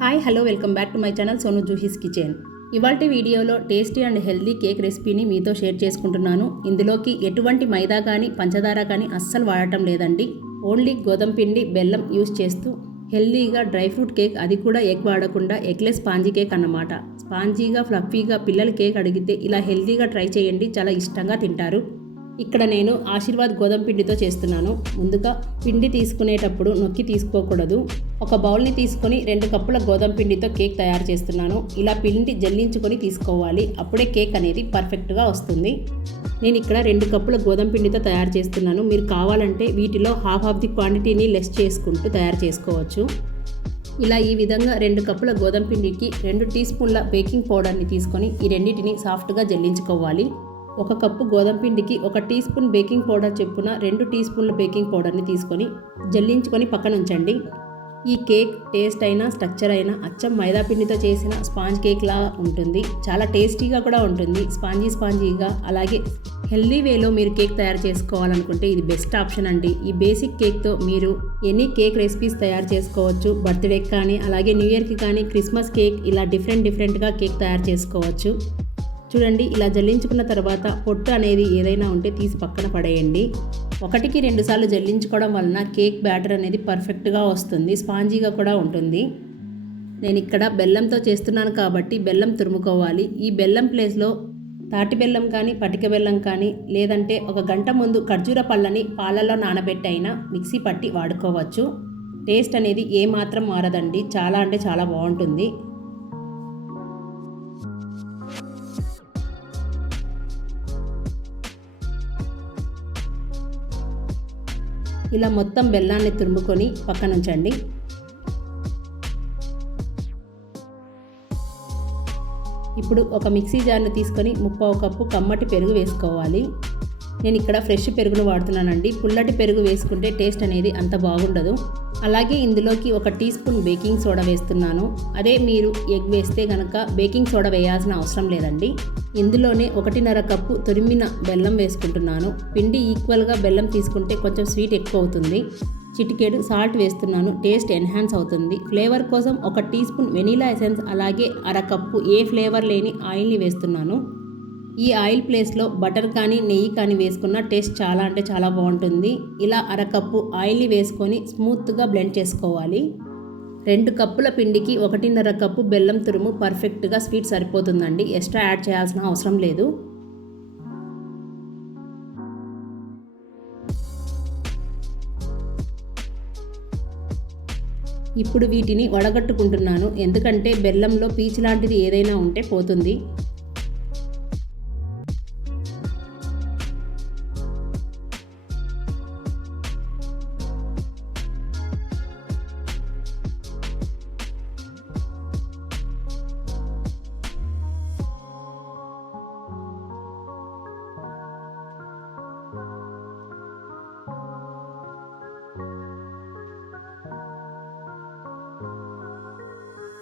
Hi hello welcome back to my channel Sonu Juhi's kitchen. ఇవాల్టి వీడియోలో tasty and healthy cake రెసిపీని మీతో షేర్ చేసుకుంటున్నాను. ఇందులోకి ఎటువంటి మైదా కానీ పంచదార కానీ అస్సలు వాడటం లేదండి. ఓన్లీ గోధుమ పిండి బెల్లం యూస్ చేస్తూ హెల్దీగా డ్రై ఫ్రూట్ కేక్, అది కూడా ఎగ్ వాడకుండా ఎగ్లెస్ స్పాంజీ కేక్ అన్నమాట. స్పాంజీగా ఫ్లఫీగా పిల్లలు కేక్ అడిగితే ఇలా హెల్దీగా ట్రై చేయండి, చాలా ఇష్టంగా తింటారు. ఇక్కడ నేను ఆశీర్వాద్ గోధుమ పిండితో చేస్తున్నాను. ముందుగా పిండి తీసుకునేటప్పుడు నొక్కి తీసుకోకూడదు. ఒక బౌల్ని తీసుకొని 2 కప్పుల గోధుమ పిండితో కేక్ తయారు చేస్తున్నాను. ఇలా పిండి జల్లించుకొని తీసుకోవాలి, అప్పుడే కేక్ అనేది పర్ఫెక్ట్గా వస్తుంది. నేను ఇక్కడ 2 కప్పుల గోధుమ పిండితో తయారు చేస్తున్నాను. మీరు కావాలంటే వీటిలో హాఫ్ ఆఫ్ ది క్వాంటిటీని లెస్ చేసుకుంటూ తయారు చేసుకోవచ్చు. ఇలా ఈ విధంగా 2 కప్పుల గోధుమ పిండికి 2 టీ స్పూన్ల బేకింగ్ పౌడర్ని తీసుకొని ఈ రెండింటిని సాఫ్ట్గా జల్లించుకోవాలి. 1 కప్పు గోధుమ పిండికి 1 టీ స్పూన్ బేకింగ్ పౌడర్ చొప్పున 2 టీ స్పూన్ల బేకింగ్ పౌడర్ని తీసుకొని జల్లించుకొని పక్కన ఉంచండి. ఈ కేక్ టేస్ట్ అయినా స్ట్రక్చర్ అయినా అచ్చం మైదా పిండితో చేసిన స్పాంజ్ కేక్లా ఉంటుంది. చాలా టేస్టీగా కూడా ఉంటుంది, స్పాంజీగా. అలాగే హెల్దీ వేలో మీరు కేక్ తయారు చేసుకోవాలనుకుంటే ఇది బెస్ట్ ఆప్షన్ అండి. ఈ బేసిక్ కేక్తో మీరు ఎనీ కేక్ రెసిపీస్ తయారు చేసుకోవచ్చు. బర్త్డేకి కానీ, అలాగే న్యూ ఇయర్కి కానీ, క్రిస్మస్ కేక్, ఇలా డిఫరెంట్గా కేక్ తయారు చేసుకోవచ్చు. చూడండి, ఇలా జల్లించుకున్న తర్వాత పొట్టు అనేది ఏదైనా ఉంటే తీసి పక్కన పడేయండి. 1కి 2 సార్లు జల్లించుకోవడం వలన కేక్ బ్యాటర్ అనేది పర్ఫెక్ట్గా వస్తుంది, స్పాంజీగా కూడా ఉంటుంది. నేను ఇక్కడ బెల్లంతో చేస్తున్నాను కాబట్టి బెల్లం తురుముకోవాలి. ఈ బెల్లం ప్లేస్లో తాటి బెల్లం కానీ, పటిక బెల్లం కానీ, లేదంటే 1 గంట ముందు ఖర్జూర పళ్ళని పాలల్లో నానబెట్టి అయినా మిక్సీ పట్టి వాడుకోవచ్చు. టేస్ట్ అనేది ఏమాత్రం మారదండి, చాలా అంటే చాలా బాగుంటుంది. ఇలా మొత్తం బెల్లాన్ని తురుముకొని పక్కన ఉంచండి. ఇప్పుడు ఒక మిక్సీ జార్ని తీసుకొని 1/2 కప్పు కమ్మటి పెరుగు వేసుకోవాలి. నేను ఇక్కడ ఫ్రెష్ పెరుగును వాడుతున్నానండి. పుల్లటి పెరుగు వేసుకుంటే టేస్ట్ అనేది అంత బాగుండదు. అలాగే ఇందులోకి 1 టీ స్పూన్ బేకింగ్ సోడా వేస్తున్నాను. అదే మీరు ఎగ్ వేస్తే కనుక బేకింగ్ సోడా వేయాల్సిన అవసరం లేదండి. ఇందులోనే 1.5 కప్పు తురిమిన బెల్లం వేసుకుంటున్నాను. పిండి ఈక్వల్గా బెల్లం తీసుకుంటే కొంచెం స్వీట్ ఎక్కువ అవుతుంది. చిటికెడు సాల్ట్ వేస్తున్నాను, టేస్ట్ ఎన్హాన్స్ అవుతుంది. ఫ్లేవర్ కోసం 1 టీ స్పూన్ వెనీలా ఎసెన్స్, అలాగే 1/2 కప్పు ఏ ఫ్లేవర్ లేని ఆయిల్ని వేస్తున్నాను. ఈ ఆయిల్ ప్లేస్లో బటర్ కానీ, నెయ్యి కానీ వేసుకున్న టేస్ట్ చాలా అంటే చాలా బాగుంటుంది. ఇలా 1/2 కప్పు ఆయిల్ని వేసుకొని స్మూత్గా బ్లెండ్ చేసుకోవాలి. 2 కప్పుల పిండికి 1.5 కప్పు బెల్లం తురుము పర్ఫెక్ట్గా స్వీట్ సరిపోతుందండి. ఎక్స్ట్రా యాడ్ చేయాల్సిన అవసరం లేదు. ఇప్పుడు వీటిని వడగట్టుకుంటున్నాను, ఎందుకంటే బెల్లంలో పీచు లాంటిది ఏదైనా ఉంటే పోతుంది.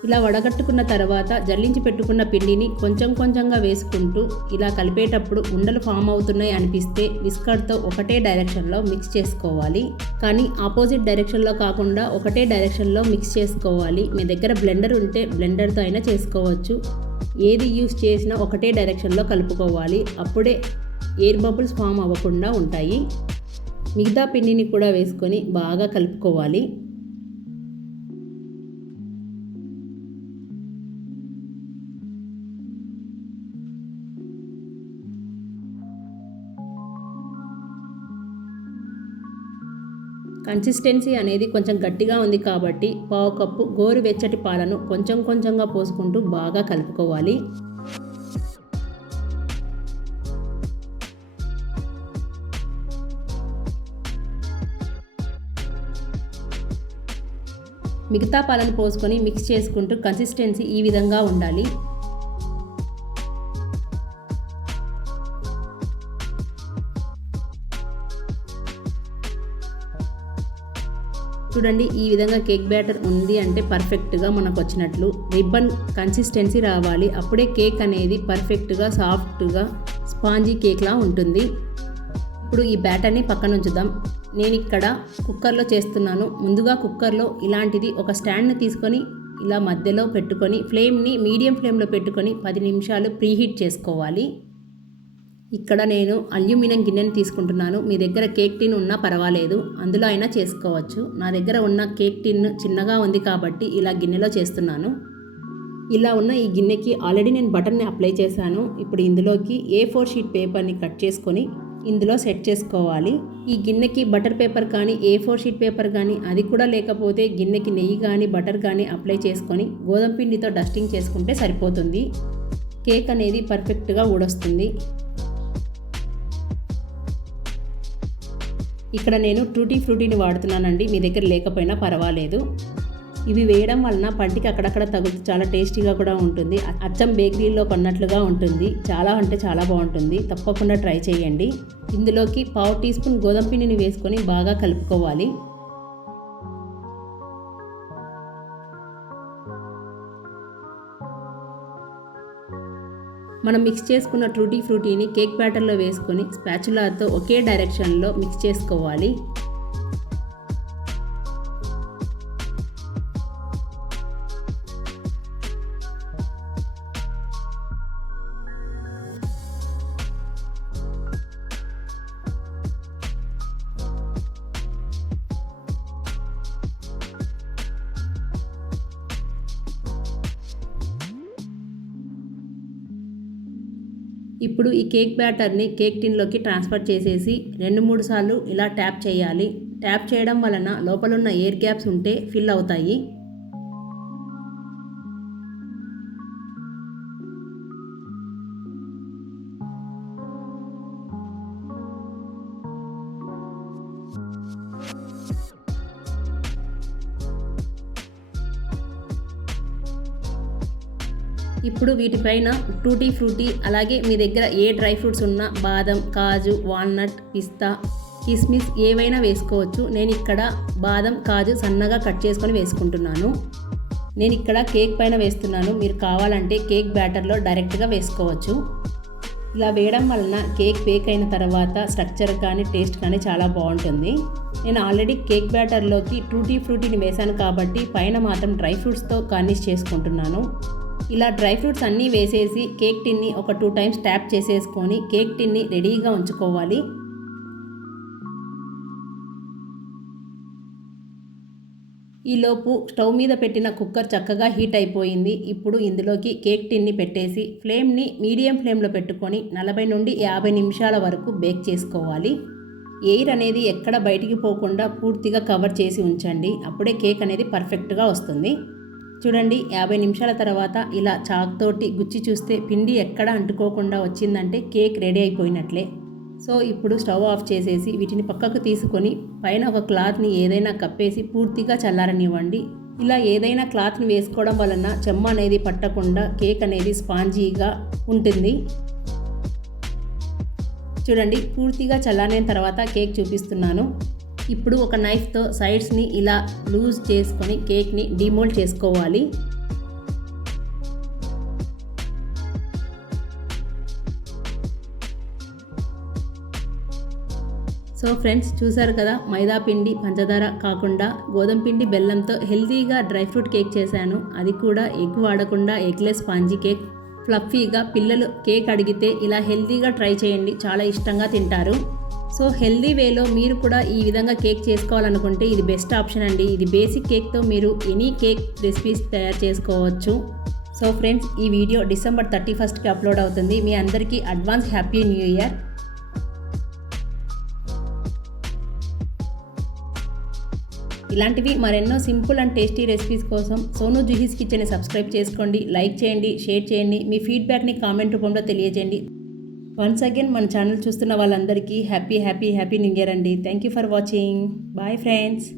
ఇలా వడగట్టుకున్న తర్వాత జల్లించి పెట్టుకున్న పిండిని కొంచెంగా వేసుకుంటూ ఇలా కలిపేటప్పుడు ఉండలు ఫామ్ అవుతున్నాయి అనిపిస్తే విస్కర్తో ఒకటే డైరెక్షన్లో మిక్స్ చేసుకోవాలి. కానీ ఆపోజిట్ డైరెక్షన్లో కాకుండా ఒకటే డైరెక్షన్లో మిక్స్ చేసుకోవాలి. మీ దగ్గర బ్లెండర్ ఉంటే బ్లెండర్తో అయినా చేసుకోవచ్చు. ఏది యూస్ చేసినా ఒకటే డైరెక్షన్లో కలుపుకోవాలి, అప్పుడే ఎయిర్ బబుల్స్ ఫామ్ అవ్వకుండా ఉంటాయి. మిగతా పిండిని కూడా వేసుకొని బాగా కలుపుకోవాలి. కన్సిస్టెన్సీ అనేది కొంచెం గట్టిగా ఉంది కాబట్టి 1/2 కప్పు గోరువెచ్చటి పాలను కొంచెంగా పోసుకుంటూ బాగా కలుపుకోవాలి. మిగతా పాలను పోసుకొని మిక్స్ చేసుకుంటూ కన్సిస్టెన్సీ ఈ విధంగా ఉండాలి. చూడండి, ఈ విధంగా కేక్ బ్యాటర్ ఉంది అంటే పర్ఫెక్ట్గా మనకు వచ్చినట్లు. రిబ్బన్ కన్సిస్టెన్సీ రావాలి, అప్పుడే కేక్ అనేది పర్ఫెక్ట్గా సాఫ్ట్గా స్పాంజీ కేక్లా ఉంటుంది. ఇప్పుడు ఈ బ్యాటర్ని పక్కన ఉంచుదాం. నేను ఇక్కడ కుక్కర్లో చేస్తున్నాను. ముందుగా కుక్కర్లో ఇలాంటిది ఒక స్టాండ్ని తీసుకొని ఇలా మధ్యలో పెట్టుకొని ఫ్లేమ్ని మీడియం ఫ్లేమ్లో పెట్టుకొని 10 నిమిషాలు ప్రీహీట్ చేసుకోవాలి. ఇక్కడ నేను అల్యూమినియం గిన్నెని తీసుకుంటున్నాను. మీ దగ్గర కేక్ టిన్ ఉన్నా పర్వాలేదు, అందులో అయినా చేసుకోవచ్చు. నా దగ్గర ఉన్న కేక్ టిన్ చిన్నగా ఉంది కాబట్టి ఇలా గిన్నెలో చేస్తున్నాను. ఇలా ఉన్న ఈ గిన్నెకి ఆల్రెడీ నేను బటర్ని అప్లై చేశాను. ఇప్పుడు ఇందులోకి A4 షీట్ పేపర్ని కట్ చేసుకొని ఇందులో సెట్ చేసుకోవాలి. ఈ గిన్నెకి బటర్ పేపర్ కానీ A4 షీట్ పేపర్ కానీ అది కూడా లేకపోతే గిన్నెకి నెయ్యి కానీ బటర్ కానీ అప్లై చేసుకొని గోధుమ పిండితో డస్టింగ్ చేసుకుంటే సరిపోతుంది. కేక్ అనేది పర్ఫెక్ట్గా ఊడొస్తుంది. ఇక్కడ నేను టూటీ ఫ్రూటీని వాడుతున్నానండి, మీ దగ్గర లేకపోయినా పర్వాలేదు. ఇవి వేయడం వలన పంటికి అక్కడక్కడ తగులుతూ చాలా టేస్టీగా కూడా ఉంటుంది. అచ్చం బేకరీలో కొన్నట్లుగా ఉంటుంది. చాలా అంటే చాలా బాగుంటుంది. తప్పకుండా ట్రై చేయండి. ఇందులోకి 1/2 టీ స్పూన్ గోధుమ పిండిని వేసుకొని బాగా కలుపుకోవాలి. మనం మిక్స్ చేసుకున్న టూటీ ఫ్రూటీని కేక్ బ్యాటర్లో వేసుకొని స్పాచులాతో ఒకే డైరెక్షన్లో మిక్స్ చేసుకోవాలి. ఇప్పుడు ఈ కేక్ బ్యాటర్ని కేక్ టిన్లోకి ట్రాన్స్ఫర్ చేసేసి 2-3 సార్లు ఇలా ట్యాప్ చేయాలి. ట్యాప్ చేయడం వలన లోపలున్న ఎయిర్ గ్యాప్స్ ఉంటే ఫిల్ అవుతాయి. ఇప్పుడు వీటిపైన టూటీ ఫ్రూటీ అలాగే మీ దగ్గర ఏ డ్రై ఫ్రూట్స్ ఉన్నా బాదం, కాజు, వాల్నట్, పిస్తా, కిస్మిస్ ఏవైనా వేసుకోవచ్చు. నేను ఇక్కడ బాదం, కాజు సన్నగా కట్ చేసుకొని వేసుకుంటున్నాను. నేను ఇక్కడ కేక్ పైన వేస్తున్నాను. మీరు కావాలంటే కేక్ బ్యాటర్లో డైరెక్ట్గా వేసుకోవచ్చు. ఇలా వేయడం వలన కేక్ బేక్ అయిన తర్వాత స్ట్రక్చర్ కానీ టేస్ట్ కానీ చాలా బాగుంటుంది. నేను ఆల్రెడీ కేక్ బ్యాటర్లోకి టూటీ ఫ్రూటీని వేశాను కాబట్టి పైన మాత్రం డ్రై ఫ్రూట్స్తో గార్నిష్ చేసుకుంటున్నాను. ఇలా డ్రై ఫ్రూట్స్ అన్నీ వేసేసి కేక్ టిన్ని ఒక 2 టైమ్స్ ట్యాప్ చేసేసుకొని కేక్ టిన్ని రెడీగా ఉంచుకోవాలి. ఈలోపు స్టవ్ మీద పెట్టిన కుక్కర్ చక్కగా హీట్ అయిపోయింది. ఇప్పుడు ఇందులోకి కేక్ టిన్ని పెట్టేసి ఫ్లేమ్ని మీడియం ఫ్లేమ్లో పెట్టుకొని 40 నుండి 50 నిమిషాల వరకు బేక్ చేసుకోవాలి. ఎయిర్ అనేది ఎక్కడ బయటికి పోకుండా పూర్తిగా కవర్ చేసి ఉంచండి. అప్పుడే కేక్ అనేది పర్ఫెక్ట్గా వస్తుంది. చూడండి, 50 నిమిషాల తర్వాత ఇలా చాక్ తోటి గుచ్చి చూస్తే పిండి ఎక్కడ అంటుకోకుండా వచ్చిందంటే కేక్ రెడీ అయిపోయినట్లే. సో ఇప్పుడు స్టవ్ ఆఫ్ చేసేసి వీటిని పక్కకు తీసుకొని పైన ఒక క్లాత్ని ఏదైనా కప్పేసి పూర్తిగా చల్లారనివ్వండి. ఇలా ఏదైనా క్లాత్ని వేసుకోవడం వలన చెమ్మ అనేది పట్టకుండా కేక్ అనేది స్పాంజీగా ఉంటుంది. చూడండి, పూర్తిగా చల్లారిన తర్వాత కేక్ చూపిస్తున్నాను. ఇప్పుడు ఒక నైఫ్తో సైడ్స్ని ఇలా లూజ్ చేసుకొని కేక్ని డిమోల్డ్ చేసుకోవాలి. సో ఫ్రెండ్స్, చూసారు కదా, మైదా పిండి పంచదార కాకుండా గోధుమ పిండి బెల్లంతో హెల్తీగా డ్రై ఫ్రూట్ కేక్ చేశాను. అది కూడా ఎగ్ వాడకుండా ఎగ్లెస్ స్పాంజీ కేక్. ఫ్లఫీగా పిల్లలు కేక్ అడిగితే ఇలా హెల్తీగా ట్రై చేయండి, చాలా ఇష్టంగా తింటారు. సో హెల్దీ వేలో మీరు కూడా ఈ విధంగా కేక్ చేసుకోవాలనుకుంటే ఇది బెస్ట్ ఆప్షన్ అండి. ఇది బేసిక్ కేక్తో మీరు ఎనీ కేక్ రెసిపీస్ తయారు చేసుకోవచ్చు. సో ఫ్రెండ్స్, ఈ వీడియో డిసెంబర్ 31కి అప్లోడ్ అవుతుంది. మీ అందరికీ అడ్వాన్స్ హ్యాపీ న్యూ ఇయర్. ఇలాంటివి మరెన్నో సింపుల్ అండ్ టేస్టీ రెసిపీస్ కోసం సోను జుహీస్ కిచెన్ని సబ్స్క్రైబ్ చేసుకోండి, లైక్ చేయండి, షేర్ చేయండి. మీ ఫీడ్బ్యాక్ని కామెంట్ రూపంలో తెలియజేయండి. వన్స్ అగైన్ మన ఛానల్ చూస్తున్న వాళ్ళందరికీ హ్యాపీ న్యూ ఇయర్ అండి. Thank you for watching. Bye friends.